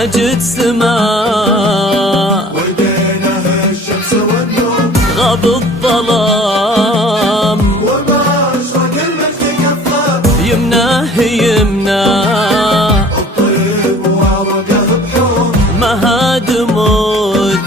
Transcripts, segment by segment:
مجد سماء ودينه الشمس والنور غاب الظلام وما أشرق المجد كفاه يمناه يمناه الطيب وورقه بحور مهاد موت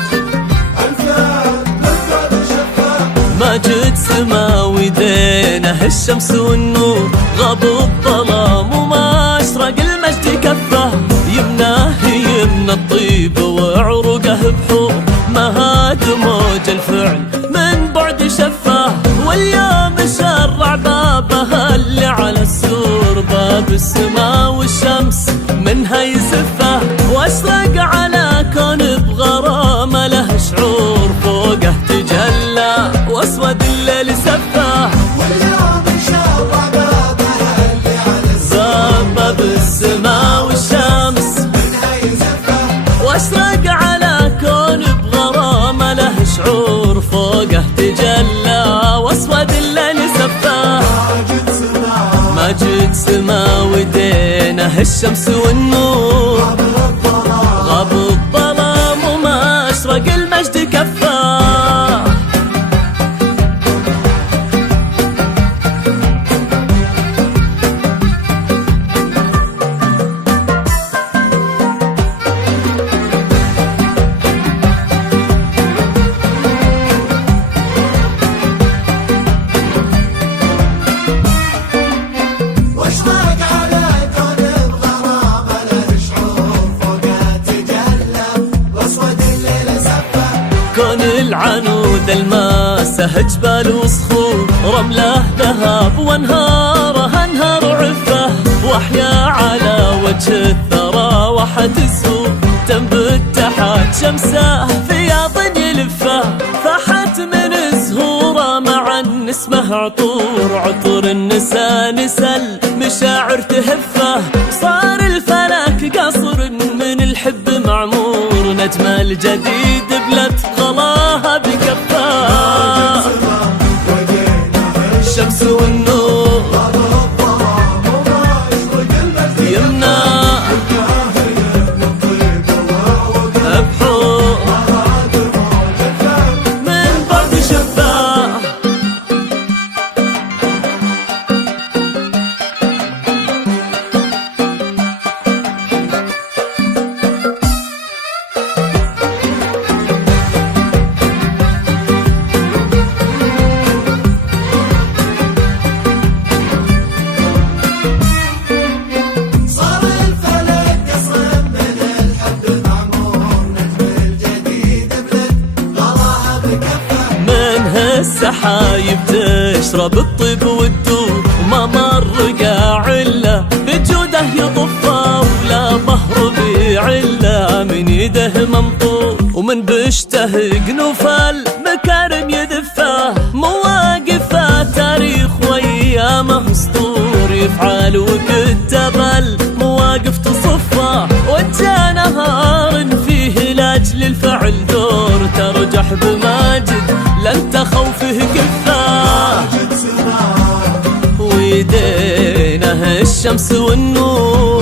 مجد سما ودينه الشمس والنور غاب الظلام وما أشرق المجد كفه يمناه يمنى الطيب وعروقه بحور مهاد موج الفعل من بعد شفاه واليوم شرع بابه اللي على السور باب السما والشمس منها يزفه واشرق على كون بغرامه له شعور فوقه تجلى واسود الليل سفاه واليوم شرع بابه اللي على السور باب السما والشمس منها يزفه واشرق على كون بغرامه له شعور فوقه تجلى واسود الليل سفاه مجد سما ودينه الشمس والنور غاب الظلام وما أشرق المجد كفاه كون العنود الماسه جبال وصخور رمله ذهب وانهاره انهار عفه واحيا على وجه الثرى وحد السوق تنبت تحت شمسه فياض يلفه فحت من زهوره مع النسمه عطور النسا نسل مشاعر تهفه صار الفلك قصر من الحب معمور نجم الجديد بلت غلاها بكفاه الشمس والنور يمنى بحور من بعد شفاه السحايب تشرب الطيب والدور وما مر قاع الا بجوده يطفه ولا بهر بعله من يده منطور ومن بشته قنوف المكارم يدفه مواقفه تاريخ وايامه اسطور يفعل وكتب المواقف تصفه وجه نهار فيه لاجل الفعل دور ترجح بماجد لن تخوفه كفاه ويدينه الشمس والنور